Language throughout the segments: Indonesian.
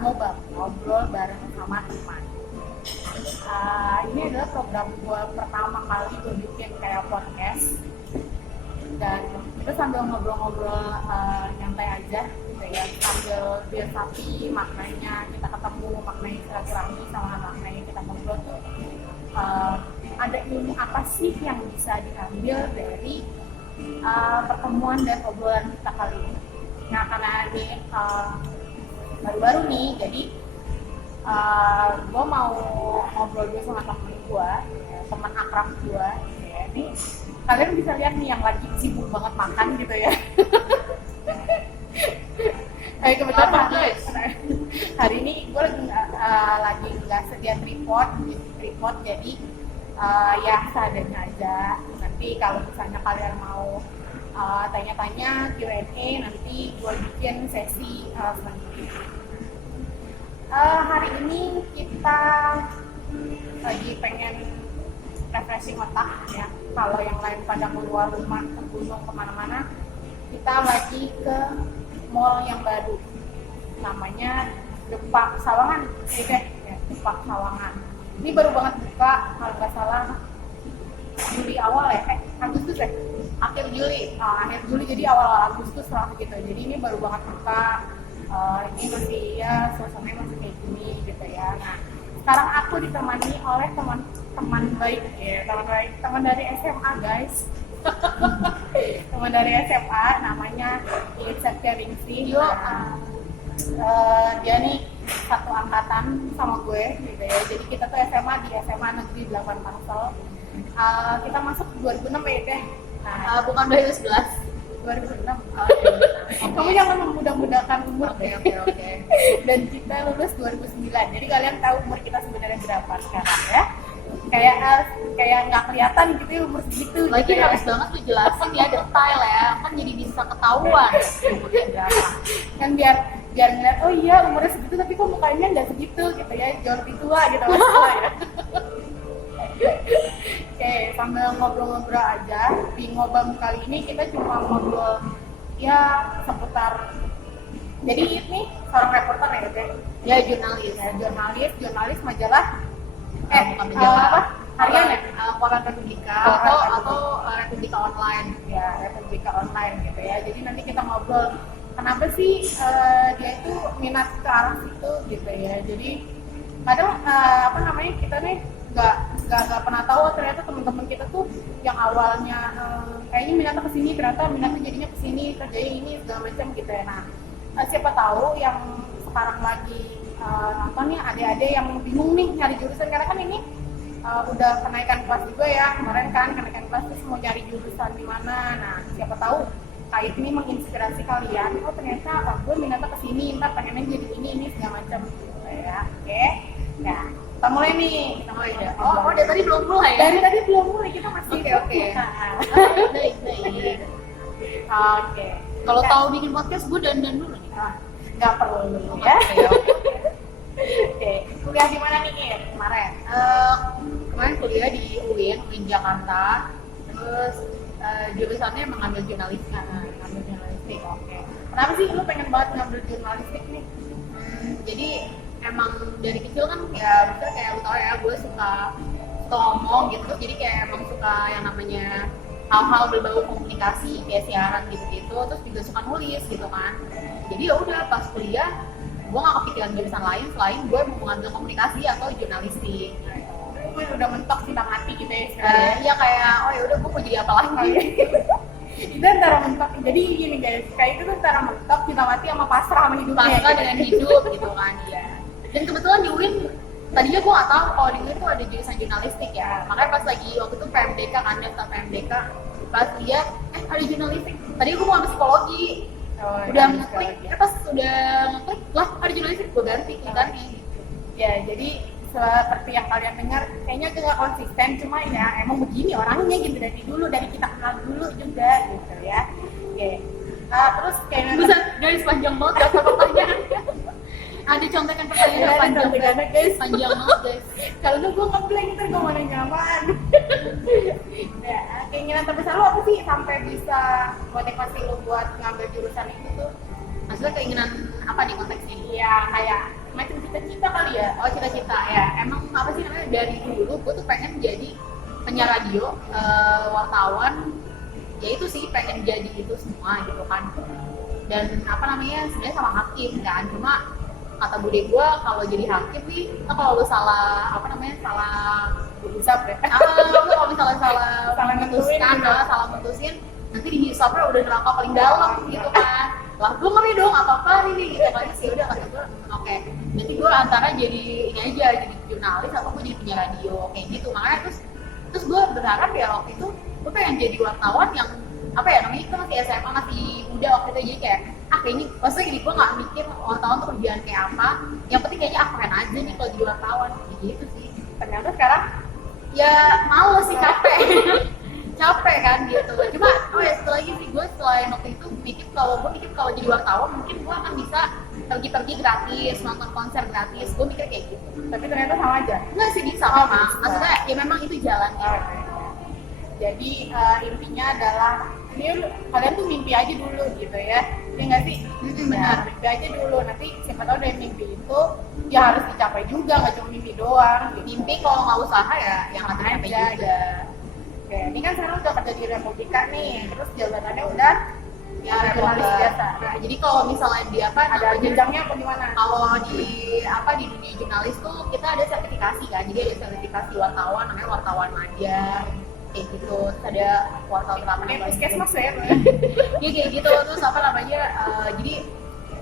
ngobam, ngobrol bareng sama teman. Ini adalah program gue pertama kali gue bikin kayak podcast, dan kita sambil ngobrol-ngobrol nyantai aja gitu ya, sambil filsafati maknanya kita ketemu, maknanya silaturahmi sama maknanya kita ngobrol tuh ada ilmu apa sih yang bisa diambil dari pertemuan dan obrolan kita kali ini. Nah, karena ini baru-baru nih, jadi gue mau ngobrol dulu sama temen gue, teman akrab gue ya. Ini kalian bisa lihat nih yang lagi sibuk banget makan gitu ya. Kebetulan hari ini gue lagi nggak sedia tripod, jadi ya seadanya aja. Nanti kalau misalnya kalian mau tanya-tanya Q&A, nanti gue bikin sesi selanjutnya. Hari ini kita lagi pengen refreshing otak ya. Kalau yang lain pada keluar rumah ke gunung kemana-mana, kita lagi ke mall yang baru, namanya Depak Sawangan, ya, Depak Sawangan. Ini baru banget buka, kalau nggak salah Juli awal ya, Agustus ya, akhir Juli, jadi awal Agustus lah gitu. Jadi ini baru banget buka. Ini masih ya suasananya masih kayak gini gitu ya. Nah, sekarang aku ditemani oleh teman baik ya, teman dari SMA guys. Teman dari SMA namanya Septia Ningsih. Dia nih satu angkatan sama gue gitu ya. Jadi kita tuh SMA di SMA Negeri 8 Tangsel. Kita masuk 2006 ya deh. Nah, bukan 2011. 2006. Kamu jangan memudah-mudahkan umur. Oke. Dan kita lulus 2009. Jadi kalian tahu umur kita sebenarnya berapa sekarang ya? Kayak nggak kelihatan gitu ya umur segitu. Lagi gitu harus banget tuh jelasin ya detail ya, kan jadi bisa ketahuan umurnya berapa. Kan biar ngeliat, oh iya umurnya segitu tapi kok mukanya nggak segitu gitu ya, jauh lebih tua gitu maksudnya ya. Oke, sambil ngobrol-ngobrol aja. Di ngobam kali ini kita cuma ngobrol ya seputar, jadi ini seorang reporter ya gitu Ya, jurnalis majalah bukan majalah apa? Harian ya? Koran Republika atau Republika Online. Ya, Republika Online gitu ya. Jadi nanti kita ngobrol kenapa sih dia itu minat ke arah situ gitu ya. Jadi kadang kita nih nggak pernah tahu ternyata teman-teman kita tuh yang awalnya kayaknya minatnya ke sini, ternyata minatnya jadinya ke sini, kerjanya ini segala macam gitu ya. Nah, siapa tahu yang sekarang lagi nonton nih adik-adik yang bingung nih nyari jurusan, karena kan ini udah kenaikan kelas juga ya, kemarin kan kenaikan kelas terus mau nyari jurusan di mana. Nah, siapa tahu kayak ini menginspirasi kalian, oh ternyata gue minatnya ke sini, ntar pengennya jadi ini segala macam gitu ya. Oke. Nah, kita mulai nih. Ya. Dari tadi belum mulai ya? Dari tadi belum mulai, kita masih Oke. Baik. Oke. Kalau tahu bikin podcast, gue dandan dulu nih. Nggak perlu dulu ya. Oke. Kuliah di mana nih kemarin? Kemarin kuliah di UIN Jakarta. Terus jurusannya mengambil jurnalistik. Ngambil jurnalistik. Oke. Kenapa sih lu pengen banget ngambil jurnalistik nih? Jadi emang dari kecil kan ya bisa kayak lu tau ya, gue suka ngomong gitu, jadi kayak emang suka yang namanya hal-hal berbau komunikasi kayak siaran gitu, terus juga suka nulis gitu kan. Jadi ya udah pas kuliah gue nggak kepikiran jurusan lain selain gue mau mengambil komunikasi atau jurnalistik. Gue udah mentok cinta mati gitu ya sebenarnya. Iya kayak ya udah gue mau jadi apa lagi. Itu antara mentok, jadi gini guys, kayak itu tuh antara mentok, cinta mati sama pasrah sama hidupnya. Pasrah dengan hidup gitu kan ya. Dan kebetulan di UIN tadinya gue nggak tahu kalau di UIN tuh ada jurusan jurnalistik ya. Makanya pas lagi waktu itu PMDK kan, daftar PMDK, pas lihat ada jurnalistik. Tadi gue mau ambil psikologi. Udah ngeklik, pas udah ngeklik lah ada jurnalistik, gue ganti klikannya. Ya jadi seperti yang kalian dengar, kayaknya nggak konsisten, cuma ya emang begini orangnya gitu dari kita kenal dulu juga gitu ya. Oke. Terus kayak Buset, guys panjang banget daftar pertanyaan. Ada contekan pertanyaan panjang banget guys. Panjang banget guys. Kalau lu gue ngeblank ntar gue mana nyaman. Ya, keinginan terbesar lu apa sih sampai bisa motivasi lu buat ngambil jurusan itu tuh? Maksudnya keinginan apa nih konteksnya? Iya kayak macam cita-cita kali ya. Oh, cita-cita ya. Emang apa sih namanya, dari dulu gue tuh pengen jadi penyiar radio, wartawan. Ya itu sih, pengen jadi itu semua gitu kan. Dan apa namanya, sebenarnya sama hakim kan. Cuma kata bude gue, kalau jadi hakim nih, kalau lu salah apa namanya, salah Hisap ya. lu kalau misalnya salah Salah nentuin memutuskan, gitu. salah mutusin, nanti dihisapnya udah neraka paling dalam gitu kan. Lah gue ngeri dong, apa ini gitu kan. Sih udah kata gue, oke, nanti gue antara jadi ini aja, jadi jurnalis atau gue jadi penyiar radio kayak gitu. Makanya terus gue berharap ya waktu itu gue pengen jadi wartawan yang apa ya namanya, kita masih SMA, masih muda waktu itu, jadi kayak kayaknya maksudnya gini, gue nggak mikir wartawan tuh kerjaan kayak apa, yang penting kayaknya keren aja nih kalau jadi wartawan gitu sih. Ternyata sekarang Ya males sih, capek capek kan gitu. Cuma satu lagi sih, gue selain waktu itu mikir kalau jadi wartawan mungkin gue akan bisa pergi-pergi gratis, nonton konser gratis. Gue mikir kayak gitu. tapi ternyata sama aja. Enggak sih, bisa Oh, memang. bisa. Maksudnya ya memang itu jalannya. Jadi intinya adalah ini kalian tuh mimpi aja dulu gitu ya. Ya nggak sih? Benar. Mimpi aja dulu. Nanti siapa tahu dari mimpi itu ya harus dicapai juga, nggak cuma mimpi doang. Gitu. Mimpi kalau nggak usaha ya yang nggak tercapai Aja, juga. Oke, ini kan sekarang udah kerja di Republika nih, terus jabatannya udah Ya jurnalis biasa. Nah, jadi kalau misalnya di apa Ada namanya, jenjangnya apa gimana? kalau di dunia jurnalis tuh kita ada sertifikasi kan, jadi ada sertifikasi wartawan, namanya wartawan majar kayak gitu. Terus ada wartawan Ini ramah puskesmas ya, Bro? ya kayak gitu. Terus apa namanya, jadi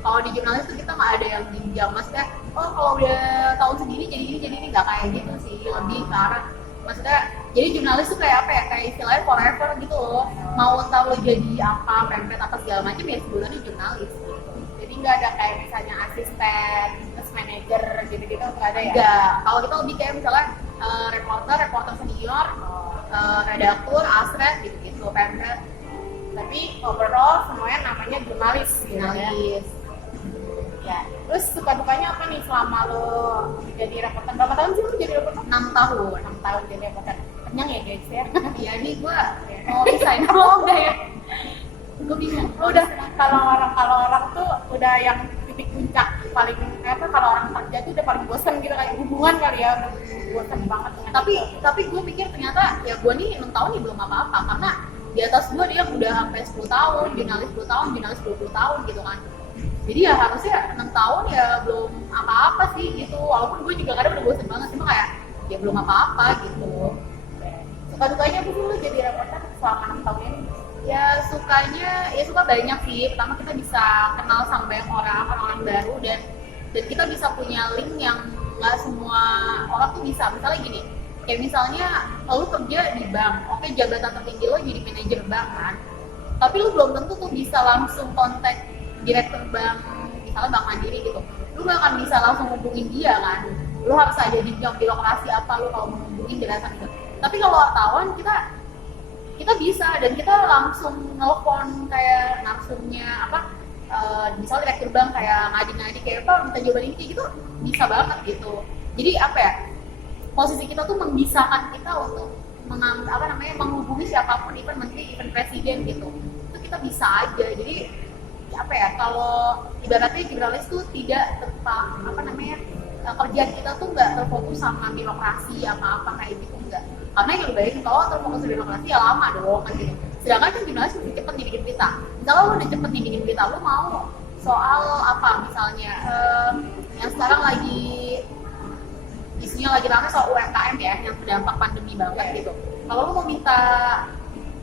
kalau di jurnalis tuh kita nggak ada yang jenjang, maksudnya kalau udah tahun segini jadi ini nggak kayak gitu sih. Lebih ke arah, maksudnya jadi jurnalis tuh kayak apa ya, kayak istilahnya forever gitu loh. Mau tahu jadi apa, pempet apa segala macam, ya sebulannya jurnalis gitu. Jadi nggak ada kayak misalnya asisten, terus manajer gitu-gitu nggak ada ya? Enggak, kalau kita lebih kayak misalnya reporter senior, redaktur, asret gitu-gitu, pempet, Tapi overall semuanya namanya jurnalis gitu ya. jurnalis. Ya. Terus suka dukanya apa nih selama lo jadi reporter? Berapa tahun sih lo jadi reporter? 6 tahun. 6 tahun jadi reporter. Kenyang ya guys ya. Iya nih gue mau resign mau enggak ya? Gue bingung. Udah kalau orang tuh udah yang titik puncak paling kalau orang kerja tuh udah paling bosan gitu, kayak hubungan kali ya, udah bosan banget dengan Tapi gue mikir ternyata ya gue nih 6 tahun nih belum apa-apa, karena di atas gue dia udah sampai 10 tahun, jurnalis 10 tahun, jurnalis 20 tahun gitu kan. Jadi ya harusnya 6 tahun ya belum apa-apa sih gitu. Walaupun gue juga kadang udah bosan banget, cuma kayak ya belum apa-apa gitu. suka dukanya apa sih lo jadi reporter selama 6 tahun ini? Ya sukanya, ya suka banyak sih. Pertama kita bisa kenal sama banyak orang baru, dan kita bisa punya link yang nggak semua orang tuh bisa. Misalnya gini, kayak misalnya lo kerja di bank, oke, jabatan tertinggi lo jadi manajer bank kan, tapi lo belum tentu tuh bisa langsung kontak direktur bank, misalnya Bank Mandiri gitu. Lo gak akan bisa langsung hubungin dia kan, lo harus ada jenjang birokrasi apa lo kalau mau hubungin jelasan gitu. Tapi kalau wartawan kita bisa, dan kita langsung nelfon kayak narsumnya misalnya direktur bank kayak ngadi kayak apa, minta jawaban ini kayak gitu, bisa banget gitu. Jadi apa ya, posisi kita tuh membisakan kita untuk menghubungi siapapun, even menteri, even presiden gitu. Itu kita bisa aja. Jadi apa ya, kalau ibaratnya jurnalis tuh tidak kerjaan kita tuh nggak terfokus sama birokrasi apa kayak gitu, enggak. Karena yang bayangin kalau terfokus di birokrasi ya lama dong kan gitu. Sedangkan kan jurnalis lebih cepet nih bikin berita. Misalnya lo udah cepet nih bikin berita, lo mau soal apa misalnya yang sekarang lagi isunya lagi ramai soal UMKM ya, yang terdampak pandemi banget gitu. Kalau lo mau minta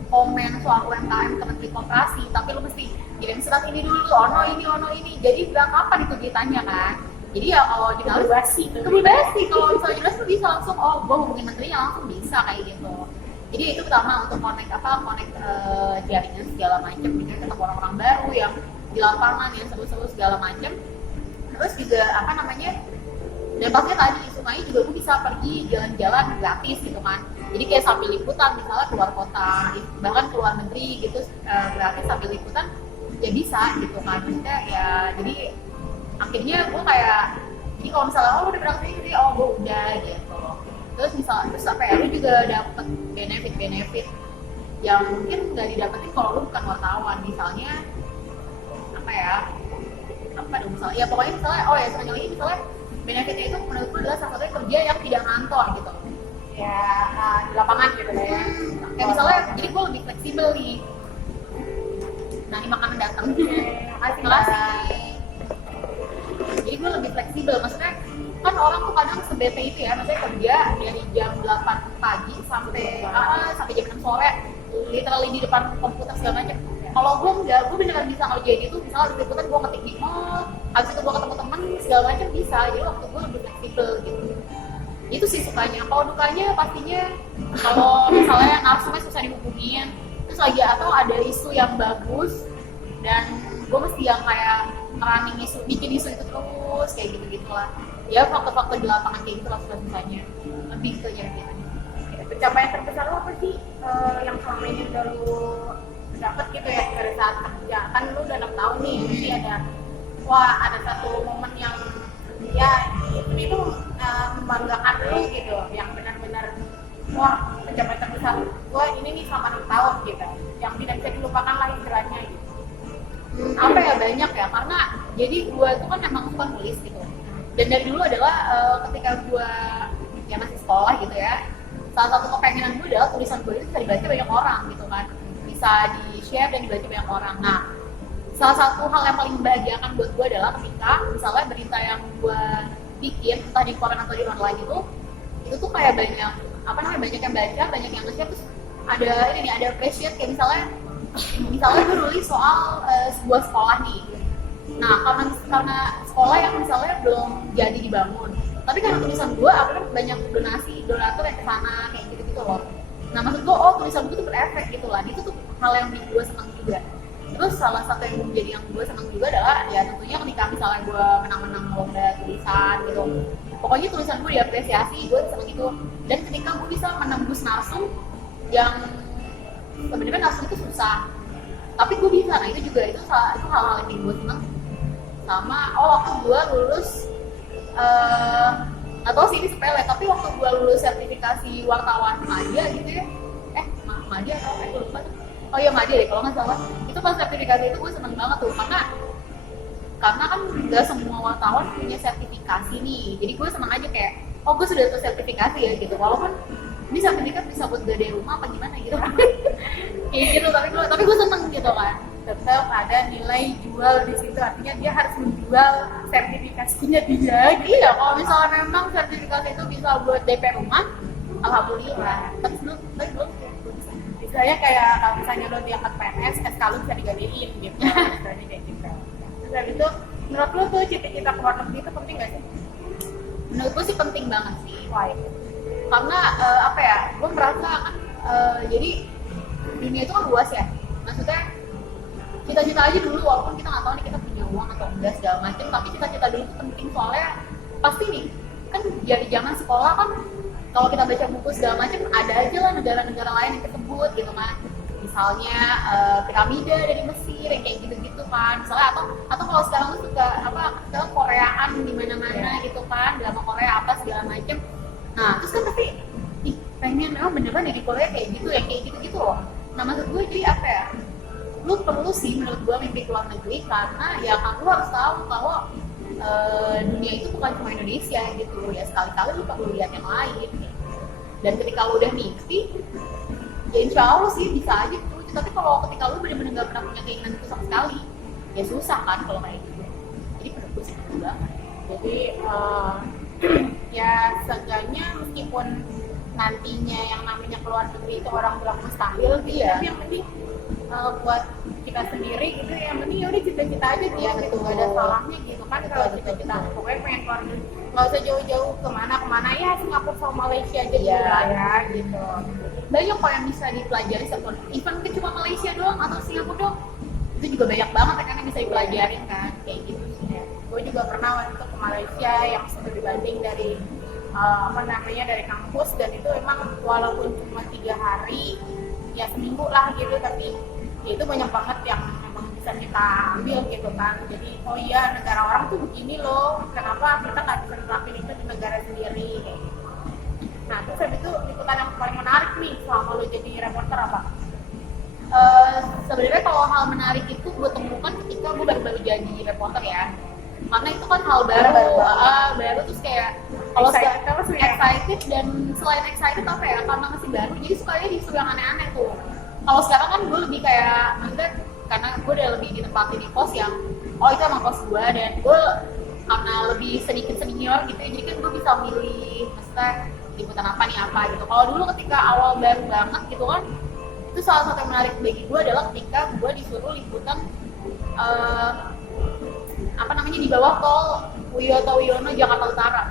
komen soal UMKM ke Menteri Koperasi, tapi lo mesti kirim surat ini dulu, ono ini, jadi bilang kapan itu beritanya kan. Jadi ya kalau jurnalis kebebasi, kalau misalnya jurnalis tuh bisa langsung, gue hubungin menterinya langsung bisa kayak gitu. Jadi itu pertama untuk connect jaringan segala macam, bisa ketemu orang-orang baru yang di lapangan yang seru-seru segala macam. Terus juga dan pastinya tadi sungainya juga gue bisa pergi jalan-jalan gratis gitu kan. Jadi kayak sambil liputan misalnya keluar kota, bahkan keluar negeri gitu, gratis sambil liputan ya bisa gitu kan. Maksudnya ya jadi akhirnya gue kayak, jadi kalau misalnya udah berangkat ini, gue udah gitu. Terus lu juga dapet benefit yang mungkin nggak didapetin kalau lu bukan wartawan. Misalnya misalnya ya pokoknya misalnya misalnya benefitnya itu menurut gue adalah salah satunya kerja yang tidak ngantor gitu. Ya di lapangan gitu lah ya. Kayak misalnya, jadi gue lebih fleksibel nih. Nah, ini makanan datang. Terima kasih. Jadi gue lebih fleksibel, maksudnya kan orang tuh kadang sebete itu ya, maksudnya kerja dari jam 8 pagi sampai jam 6 sore, literally di depan komputer segala macam. Kalau gue enggak, gue beneran bisa ngerjain itu, misalnya di komputer gue ngetik di mall, habis itu gue ketemu temen segala macam bisa, jadi waktu gue lebih fleksibel gitu. Itu sih sukanya. Kalau dukanya pastinya kalau misalnya narsumnya susah dihubungin, terus lagi atau ada isu yang bagus dan gue mesti yang kayak running isu, bikin isu itu terus kayak gitu-gitulah. Ya faktor-faktor di lapangan kayak gitu lah susah-susahnya. Lebih ke gitu. Pencapaian terbesar lo apa sih yang selama ini udah lo dapet gitu ya dari saat kerja? Kan lo udah 6 tahun nih, jadi ada satu momen yang ya itu membanggakan lo gitu, yang benar-benar wah pencapaian terbesar gue ini nih selama 6 tahun gitu, yang tidak bisa dilupakan lah istilahnya gitu. Apa ya, banyak ya, karena jadi gue itu kan emang suka nulis gitu, dan dari dulu adalah ketika gue ya masih sekolah gitu ya, salah satu kepengenan gue adalah tulisan gue itu bisa dibaca banyak orang gitu kan, bisa di share dan dibaca banyak orang. Nah, salah satu hal yang paling membahagiakan buat gue adalah ketika misalnya berita yang gue bikin entah di koran atau di online itu tuh kayak banyak banyak yang baca, banyak yang nge-share, terus ada appreciate kayak misalnya gue nulis soal sebuah sekolah nih. Nah, karena sekolah yang misalnya belum jadi dibangun, tapi karena tulisan gue banyak donatur yang kesana kayak gitu loh. Nah, maksud gue tulisan gue tuh berefek gitu lah. Itu tuh hal yang bikin gue senang juga. Terus salah satu yang menjadi yang gue senang juga adalah ya tentunya ketika misalnya gue menang lomba tulisan gitu, pokoknya tulisan gue diapresiasi, gue senang itu. Dan ketika gue bisa menembus narsum yang sebenarnya narsum itu susah, tapi gue bisa. Nah, itu hal-hal yang bikin gue senang. Sama waktu gue lulus atau sih ini sepele, tapi waktu gue lulus sertifikasi wartawan media gitu ya, media atau gue lupa tuh. Oh iya, media deh kalau nggak salah. Itu pas sertifikasi itu gue seneng banget tuh, karena kan nggak semua wartawan punya sertifikasi nih. Jadi gue seneng aja kayak, gue sudah tersertifikasi ya gitu. Walaupun ini sertifikat bisa buat gede rumah apa gimana gitu kan. Kayak gitu, tapi gue seneng gitu kan. Tetap ada nilai jual di situ, artinya dia harus menjual sertifikasinya dia. Iya, kalau misalnya memang sertifikasi itu bisa buat DP rumah, alhamdulillah. Tapi belum istilahnya kayak kalau misalnya lo diangkat PNS, SK lo bisa digadein gitu. Istilahnya kayak gitu. Terus dari itu, menurut lo tuh cita-cita ke luar negeri itu penting gak sih? Menurut gue sih penting banget sih. Why? Karena gue merasa kan jadi dunia itu kan luas ya. Maksudnya cita-cita aja dulu, walaupun kita nggak tahu nih kita punya uang atau enggak segala macam, tapi cita-cita dulu itu penting. Soalnya pasti nih kan dari zaman sekolah kan kalau kita baca buku segala macam ada aja lah negara-negara lain yang tersebut gitu kan, misalnya piramida dari Mesir yang kayak gitu-gitu kan, misalnya atau kalau sekarang tuh suka sekarang Koreaan di mana-mana gitu kan, drama Korea apa segala macam. Nah terus kan tapi pengen beneran di Korea kayak gitu, yang kayak gitu-gitu loh. Nah maksud gue jadi lu perlu sih menurut gue mimpi keluar negeri, karena ya kan lu harus tahu kalau dunia itu bukan cuma Indonesia gitu ya, sekali-kali lu perlu lihat yang lain gitu. Dan ketika lu udah mimpi ya insya Allah sih bisa aja gitu. Tapi kalau ketika lu bener-bener gak pernah punya keinginan itu sama sekali ya susah kan kalau kayak gitu. Jadi menurut gue sih betul banget. Jadi ya seenggaknya meskipun nantinya yang namanya keluar negeri itu orang bilang mustahil gitu, tapi yang penting buat kita sendiri gitu, yang penting ya udah cita-cita aja dia gitu, gak ada salahnya gitu kan. Kalau cita-cita pokoknya pengen keluar negeri, nggak usah jauh-jauh kemana ya, Singapura sama Malaysia aja dulu lah ya gitu. Banyak kok yang bisa dipelajari, even ke cuma Malaysia doang atau Singapura doang, itu juga banyak banget kan yang bisa dipelajarin kan kayak gitu. Gue juga pernah waktu itu ke Malaysia yang studi banding dari dari kampus, dan itu emang walaupun cuma 3 hari ya seminggu lah gitu, tapi ya itu banyak banget yang emang bisa kita ambil gitu kan. Jadi oh iya, negara orang tuh begini loh, kenapa kita nggak bisa ngelakuin itu di negara sendiri kayak gitu. Nah terus habis itu liputan yang paling menarik nih selama lo jadi reporter apa? Sebenarnya kalau hal menarik itu gue temukan ketika gue baru-baru jadi reporter ya. karena itu kan hal baru terus kayak kalau excited dan selain excited apa ya, karena masih baru jadi sukanya disuruh yang aneh-aneh tuh. Kalau sekarang kan gue lebih kayak maksudnya karena gue udah lebih ditempatin di pos yang itu emang pos gue, dan gue karena lebih sedikit senior gitu ya, jadi kan gue bisa milih maksudnya liputan apa nih apa gitu. Kalau dulu ketika awal baru banget gitu kan, itu salah satu yang menarik bagi gue adalah ketika gue disuruh liputan di bawah tol Wiyoto Wiono Jakarta Utara.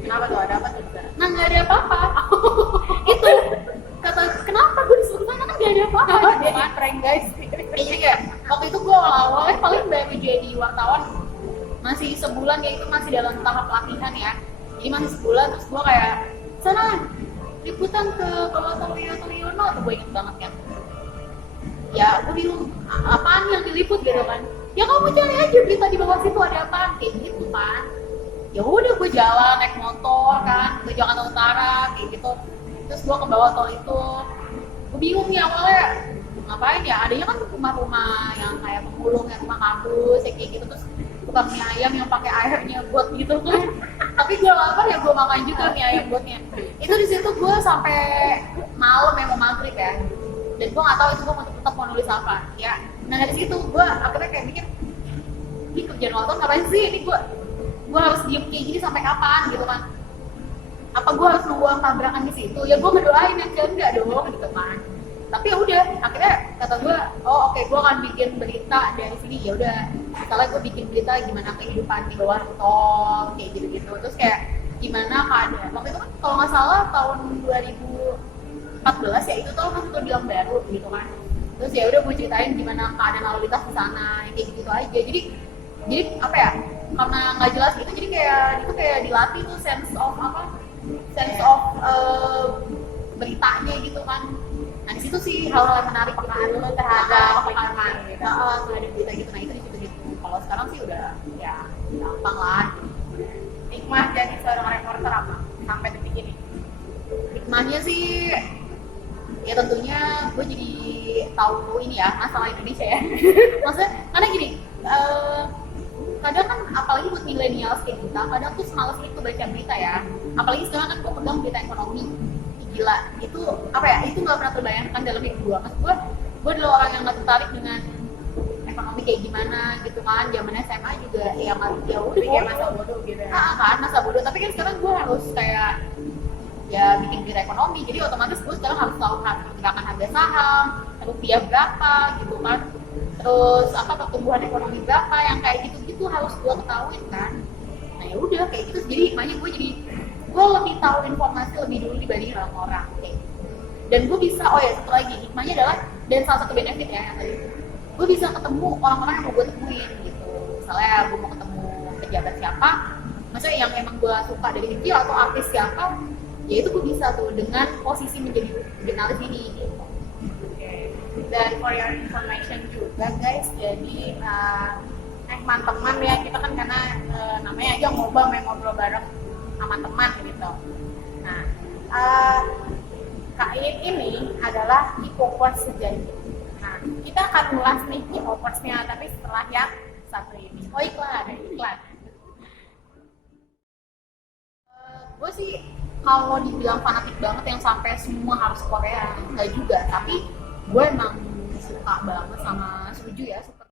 Kenapa tuh, ada apa tuh? Nah nggak ada apa-apa. Itu kata kenapa gue disuruh sana, kan nggak ada apa-apa. Jadi prank guys. Jadi kayak waktu itu gue awal-awalnya paling baru jadi wartawan masih sebulan ya, itu masih dalam tahap latihan ya. Jadi masih sebulan terus gue kayak sana liputan ke bawah tol Wiyoto Wiono tuh, gue inget banget kan. Ya gue bingung apaan yang diliput gitu kan. Ya kamu cari aja berita di bawah situ ada apa kayak gitu kan. Ya udah gue jalan naik motor kan ke Jakarta Utara kayak gitu. Terus gue ke bawah tol itu, gue bingung nih awalnya ngapain ya, adanya kan rumah-rumah yang kayak pemulung, yang rumah kampus kayak gitu, terus tukang mie ayam yang pakai airnya buat gitu kan. Tapi gue lapar ya gue makan juga mie ayam buatnya. Itu di situ gue sampai malam ya, mau maghrib ya, dan gue nggak tahu itu gue tetap mau nulis apa ya. Nah dari situ gue akhirnya kayak mikir, ini kerjaan wartawan ngapain sih, ini gue harus diem kayak gini sampai kapan gitu kan. Apa gue harus nunggu tabrakan di situ? Ya gue berdoain yang enggak dong gitu kan. Tapi ya udah, akhirnya kata gue, oke, gue akan bikin berita dari sini. Ya udah, misalnya gue bikin berita gimana kehidupan di bawah tol kayak gitu-gitu. Terus kayak gimana keadaan waktu itu kan kalau nggak salah tahun 2014 ya, itu tol masih terbilang baru gitu kan. Terus ya udah gue ceritain gimana keadaan lalu lintas di sana kayak gitu aja. Jadi apa ya, karena nggak jelas gitu, jadi kayak itu kayak dilatih tuh sense of beritanya gitu kan. Nah di situ sih hal-hal yang menarik terhadap pengalaman gitu, terhadap berita gitu. Nah itu di situ gitu. Kalau sekarang sih udah ya gampang lah. Hikmah jadi seorang reporter apa sampai detik ini? Hikmahnya sih ya tentunya gue jadi tahu ini ya masalah Indonesia ya. Maksudnya karena gini, kadang kan apalagi buat milenial kayak kita, kadang tuh semales itu baca berita ya. Apalagi sekarang kan gue pegang berita ekonomi. Gila, itu apa ya, itu nggak pernah terbayangkan dalam hidup gue. Maksud gue adalah orang yang nggak tertarik dengan ekonomi kayak gimana gitu kan. Zaman SMA juga ya udah kayak masa bodoh gitu ya. Kan masa bodoh, tapi kan sekarang gue harus kayak ya bikin berita ekonomi, jadi otomatis gue sekarang harus tahu pergerakan harga saham, rupiah berapa gitu kan, terus apa pertumbuhan ekonomi berapa, yang kayak gitu-gitu harus gue ketahuin kan. Nah ya udah kayak gitu, jadi makanya gue lebih tahu informasi lebih dulu dibanding orang-orang kayak gitu. Dan gue bisa, satu lagi hikmahnya adalah, dan salah satu benefit ya yang tadi, gue bisa ketemu orang-orang yang mau gue temuin gitu. Misalnya gue mau ketemu pejabat siapa, maksudnya yang emang gue suka dari kecil, atau artis siapa, ya itu gue bisa tuh dengan posisi menjadi jurnalis ini gitu. Dan for your information juga guys, jadi teman-teman ya, kita kan karena namanya aja ngobrol bareng sama teman gitu. Nah, Kak Iin ini adalah K-popers sejati. Nah, kita akan ulas nih K-popersnya, tapi setelah yang satu ini. Iklan. Gue sih kalau dibilang fanatik banget yang sampai semua harus Korea, enggak juga. Tapi gue emang suka banget sama Suju ya, suka